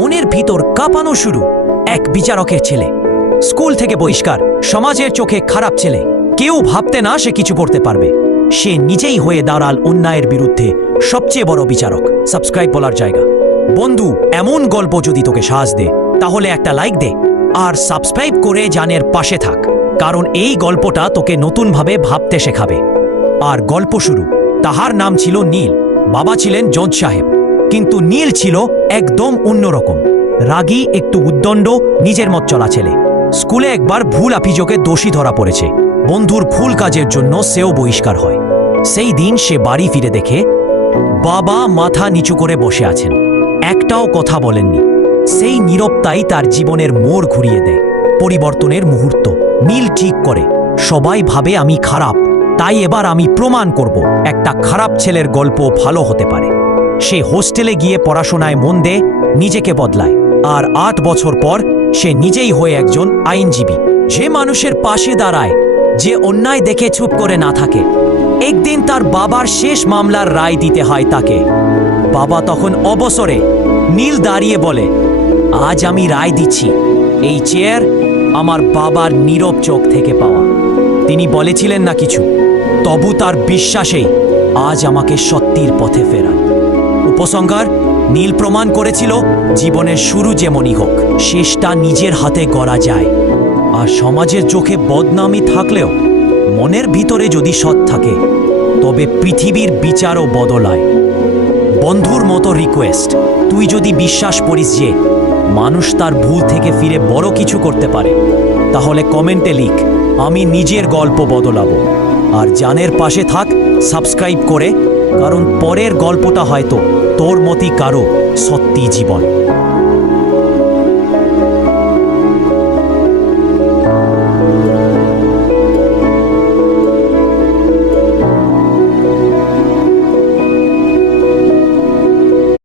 মনের ভিতর কাঁপানো শুরু। এক বিচারকের ছেলে, স্কুল থেকে বহিষ্কার, সমাজের চোখে খারাপ ছেলে, কেউ ভাবতে না সে কিছু করতে পারবে। সে নিজেই হয়ে দাঁড়াল অন্যায়ের বিরুদ্ধে সবচেয়ে বড় বিচারক। সাবস্ক্রাইব বলার জায়গা। বন্ধু, এমন গল্প যদি তোকে সাহস দে তাহলে একটা লাইক দে আর সাবস্ক্রাইব করে জানের পাশে থাক, কারণ এই গল্পটা তোকে নতুনভাবে ভাবতে শেখাবে। আর গল্প শুরু। তাহার নাম ছিল নীল। বাবা ছিলেন জজ সাহেব, কিন্তু নীল ছিল একদম অন্যরকম। রাগী, একটু উদ্দণ্ড, নিজের মত চলা ছেলে। স্কুলে একবার ভুল অভিযোগে দোষী ধরা পড়েছে। বন্ধুর ভুল কাজের জন্য সেও বহিষ্কার হয়। সেই দিন সে বাড়ি ফিরে দেখে বাবা মাথা নিচু করে বসে আছেন, একটাও কথা বলেননি। সেই নীরবতাই তার জীবনের মোড় ঘুরিয়ে দেয়। পরিবর্তনের মুহূর্ত। নীল ঠিক করে, সবাই ভাবে আমি খারাপ, তাই এবার আমি প্রমাণ করব একটা খারাপ ছেলের গল্প ভালো হতে পারে। সে হোস্টেলে গিয়ে পড়াশোনায় মন দেয়, নিজেকে বদলায়। আর 8 বছর পর সে নিজেই হয়ে একজন আইনজীবী, যে মানুষের পাশে দাঁড়ায়, যে অন্যায় দেখে চুপ করে না থাকে। একদিন তার বাবার শেষ মামলার রায় দিতে হয় তাকে। বাবা তখন অবসরে। নীল দাঁড়িয়ে বলে, আজ আমি রায় দিচ্ছি। এই চেয়ার আমার বাবার নীরব চোখ থেকে পাওয়া। তিনি বলেছিলেন না কিছু, তবু তার বিশ্বাসেই আজ আমাকে সত্যির পথে ফেরায়। উপসংহার, নীল প্রমাণ করেছিল জীবনের শুরু যেমনই হোক, শেষটা নিজের হাতে গড়া যায়। আর সমাজের চোখে বদনামি থাকলেও মনের ভিতরে যদি সৎ থাকে, তবে পৃথিবীর বিচারও বদলায়। বন্ধুর মতো রিকোয়েস্ট, তুই যদি বিশ্বাস করিস যে মানুষ তার ভুল থেকে ফিরে বড় কিছু করতে পারে, তাহলে কমেন্টে লিখ, আমি নিজের গল্প বদলাবো। আর জানের পাশে থাক সাবস্ক্রাইব করে, কারণ পরের গল্পটা হয়তো তোর মতই কারো সত্যি জীবন।